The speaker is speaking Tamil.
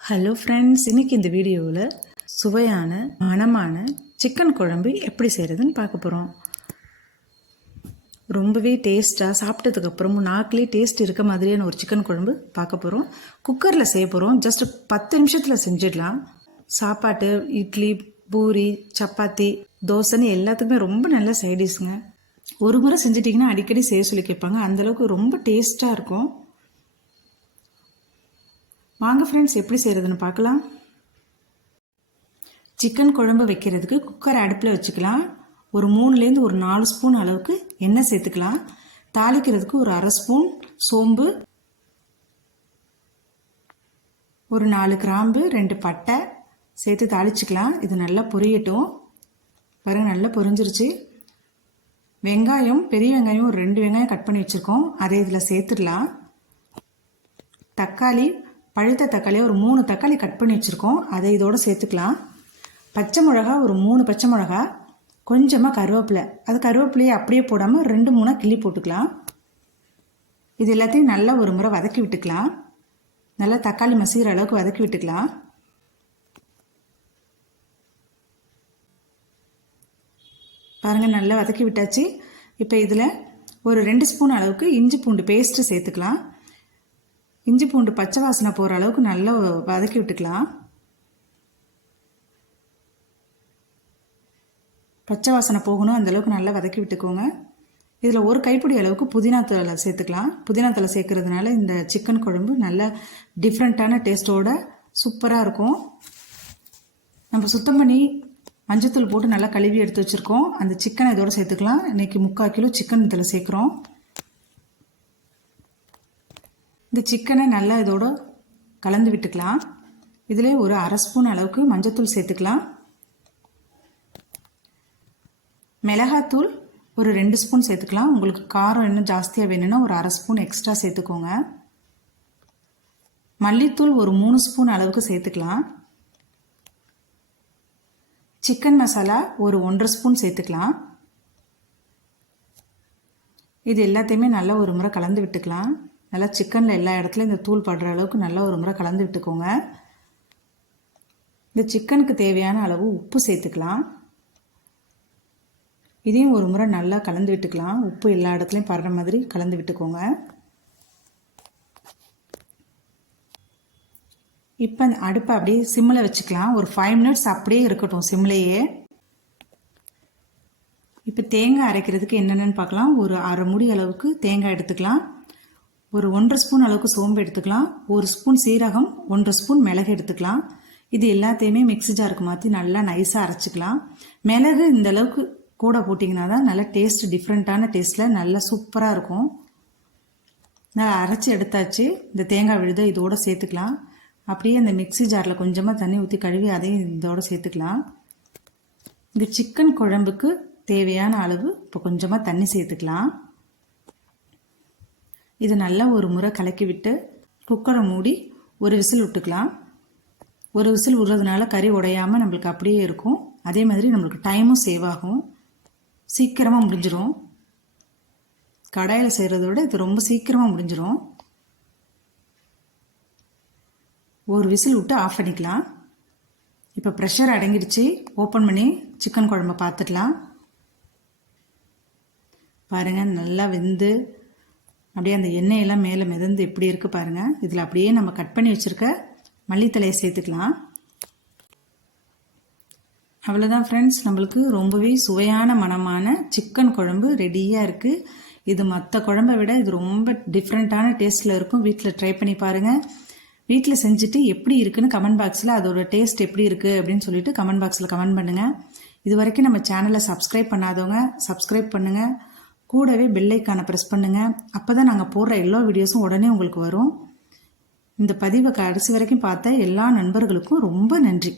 ஹலோ ஃப்ரெண்ட்ஸ் இன்னைக்கு இந்த வீடியோவில் சுவையான மணமான சிக்கன் குழம்பு எப்படி செய்கிறதுன்னு பார்க்க போகிறோம் ரொம்பவே டேஸ்ட்டாக சாப்பிட்டதுக்கப்புறமும் நாக்கிலே டேஸ்ட் இருக்க மாதிரியான ஒரு சிக்கன் குழம்பு பார்க்க போகிறோம் குக்கரில் செய்ய போகிறோம் ஜஸ்ட் பத்து நிமிஷத்தில் செஞ்சிடலாம். சாப்பாட்டு இட்லி பூரி சப்பாத்தி தோசைன்னு எல்லாத்துக்குமே ரொம்ப நல்ல சைடிஷ்ங்க ஒரு முறை செஞ்சிட்டிங்கன்னா அடிக்கடி செய்ய சொல்லி கேட்பாங்க. அந்தளவுக்கு ரொம்ப டேஸ்ட்டாக இருக்கும். வாங்க ஃப்ரெண்ட்ஸ் எப்படி செய்கிறதுன்னு பார்க்கலாம். சிக்கன் குழம்பு வைக்கிறதுக்கு குக்கர் அடுப்பில் வச்சுக்கலாம். ஒரு மூணுலேருந்து ஒரு நாலு ஸ்பூன் அளவுக்கு எண்ணெய் சேர்த்துக்கலாம். தாளிக்கிறதுக்கு ஒரு அரை ஸ்பூன் சோம்பு ஒரு நாலு கிராம்பு ரெண்டு பட்டை சேர்த்து தாளிச்சுக்கலாம். இது நல்லா பொரியட்டும். பாருங்கள் நல்லா பொரிஞ்சிருச்சு. வெங்காயம் பெரிய வெங்காயம் ஒரு ரெண்டு வெங்காயம் கட் பண்ணி வச்சுருக்கோம். அதை இதில் சேர்த்துடலாம். தக்காளி பழுத்த தக்காளியை ஒரு மூணு தக்காளி கட் பண்ணி வச்சுருக்கோம். அதை இதோடு சேர்த்துக்கலாம். பச்சை மிளகா ஒரு மூணு பச்சை மிளகா. கொஞ்சமாக கருவேப்பிலை. அது கருவேப்பிலையை அப்படியே போடாமல் ரெண்டு மூணாக கிள்ளி போட்டுக்கலாம். இது எல்லாத்தையும் நல்லா ஒரு முறை வதக்கி விட்டுக்கலாம். நல்லா தக்காளி மசிகிற அளவுக்கு வதக்கி விட்டுக்கலாம். பாருங்கள் நல்லா வதக்கி விட்டாச்சு. இப்போ இதில் ஒரு ரெண்டு ஸ்பூன் அளவுக்கு இஞ்சி பூண்டு பேஸ்ட்டு சேர்த்துக்கலாம். இஞ்சி பூண்டு பச்சை வாசனை போகிற அளவுக்கு நல்லா வதக்கி விட்டுக்கலாம். பச்சை வாசனை போகணும் அந்தளவுக்கு நல்லா வதக்கி விட்டுக்கோங்க. இதில் ஒரு கைப்பிடி அளவுக்கு புதினா தலை சேர்த்துக்கலாம். புதினா தலை சேர்க்கறதுனால இந்த சிக்கன் குழம்பு நல்ல டிஃப்ரெண்ட்டான டேஸ்ட்டோட சூப்பராக இருக்கும். நம்ம சுத்தம் பண்ணி மஞ்சத்தூள் போட்டு நல்லா கழுவி எடுத்து வச்சுருக்கோம். அந்த சிக்கனை இதோடு சேர்த்துக்கலாம். இன்றைக்கி முக்கால் கிலோ சிக்கன் இதில் சேர்க்குறோம். இந்த சிக்கனை நல்லா இதோட கலந்து விட்டுக்கலாம். இதில் ஒரு அரை ஸ்பூன் அளவுக்கு மஞ்சத்தூள் சேர்த்துக்கலாம். மிளகாத்தூள் ஒரு ரெண்டு ஸ்பூன் சேர்த்துக்கலாம். உங்களுக்கு காரம் இன்னும் ஜாஸ்தியாக வேணும்னா ஒரு அரை ஸ்பூன் எக்ஸ்ட்ரா சேர்த்துக்கோங்க. மல்லித்தூள் ஒரு மூணு ஸ்பூன் அளவுக்கு சேர்த்துக்கலாம். சிக்கன் மசாலா ஒரு ஒன்றரை ஸ்பூன் சேர்த்துக்கலாம். இது எல்லாத்தையுமே நல்லா ஒரு முறை கலந்து விட்டுக்கலாம். நல்லா சிக்கனில் எல்லா இடத்துலையும் இந்த தூள் படுற அளவுக்கு நல்லா ஒரு முறை கலந்து விட்டுக்கோங்க. இந்த சிக்கனுக்கு தேவையான அளவு உப்பு சேர்த்துக்கலாம். இதையும் ஒரு முறை நல்லா கலந்து விட்டுக்கலாம். உப்பு எல்லா இடத்துலையும் படுற மாதிரி கலந்து விட்டுக்கோங்க. இப்போ அடுப்பை அப்படியே சிம்மில் வச்சுக்கலாம். ஒரு ஃபைவ் மினிட்ஸ் அப்படியே இருக்கட்டும் சிம்லேயே. இப்போ தேங்காய் அரைக்கிறதுக்கு என்னென்னு பார்க்கலாம். ஒரு அரை முடி அளவுக்கு தேங்காய் எடுத்துக்கலாம். ஒரு ஒன்றரை ஸ்பூன் அளவுக்கு சோம்பு எடுத்துக்கலாம். ஒரு ஸ்பூன் சீரகம் ஒன்றரை ஸ்பூன் மிளகு எடுத்துக்கலாம். இது எல்லாத்தையுமே மிக்ஸி ஜாருக்கு மாற்றி நல்லா நைஸாக அரைச்சிக்கலாம். மிளகு இந்த அளவுக்கு கூட போட்டிங்கன்னா தான் நல்லா டேஸ்ட் டிஃப்ரெண்ட்டான டேஸ்ட்டில் நல்லா சூப்பராக இருக்கும். நல்லா அரைச்சி எடுத்தாச்சு. இந்த தேங்காய் விழுதை இதோடு சேர்த்துக்கலாம். அப்படியே அந்த மிக்ஸி ஜாரில் கொஞ்சமாக தண்ணி ஊற்றி கழுவி அதையும் இதோடு சேர்த்துக்கலாம். இந்த சிக்கன் குழம்புக்கு தேவையான அளவு இப்போ கொஞ்சமாக தண்ணி சேர்த்துக்கலாம். இது நல்லா ஒரு முறை கலக்கி விட்டு குக்கரை மூடி ஒரு விசில் விட்டுக்கலாம். ஒரு விசில் விடுறதுனால கறி உடையாமல் நம்மளுக்கு அப்படியே இருக்கும். அதே மாதிரி நம்மளுக்கு டைமும் சேவ் ஆகும். சீக்கிரமாக முடிஞ்சிடும் கடாயில் செய்கிறத விட இது ரொம்ப சீக்கிரமாக முடிஞ்சிடும் ஒரு விசில் விட்டு ஆஃப் பண்ணிக்கலாம். இப்போ ப்ரெஷர் அடங்கிடுச்சு. ஓப்பன் பண்ணி சிக்கன் குழம்பு பார்த்துக்கலாம். பாருங்கள் நல்லா வெந்து அப்படியே அந்த எண்ணெயெல்லாம் மேலே மிதந்து எப்படி இருக்குது பாருங்கள் இதில் அப்படியே நம்ம கட் பண்ணி வச்சுருக்க மல்லித்தலையை சேர்த்துக்கலாம். அவ்வளோதான் ஃப்ரெண்ட்ஸ் நம்மளுக்கு ரொம்பவே சுவையான மனமான சிக்கன் குழம்பு ரெடியாக இருக்குது இது மற்ற குழம்பை விட இது ரொம்ப டிஃப்ரெண்ட்டான டேஸ்ட்டில் இருக்கும். வீட்டில் ட்ரை பண்ணி பாருங்கள் வீட்டில் செஞ்சுட்டு எப்படி இருக்குன்னு கமெண்ட் பாக்ஸில் அதோட டேஸ்ட் எப்படி இருக்குது அப்படின்னு சொல்லிட்டு கமெண்ட் பாக்ஸில் கமெண்ட் பண்ணுங்கள் இது வரைக்கும் நம்ம சேனலை சப்ஸ்கிரைப் பண்ணாதவங்க சப்ஸ்கிரைப் பண்ணுங்கள் கூடவே பெல்லைக்கான ப்ரெஸ் பண்ணுங்கள் அப்போ தான் நாங்கள் போடுற எல்லா வீடியோஸும் உடனே உங்களுக்கு வரும். இந்த பதிவை கடைசி வரைக்கும் பார்த்த எல்லா நண்பர்களுக்கும் ரொம்ப நன்றி.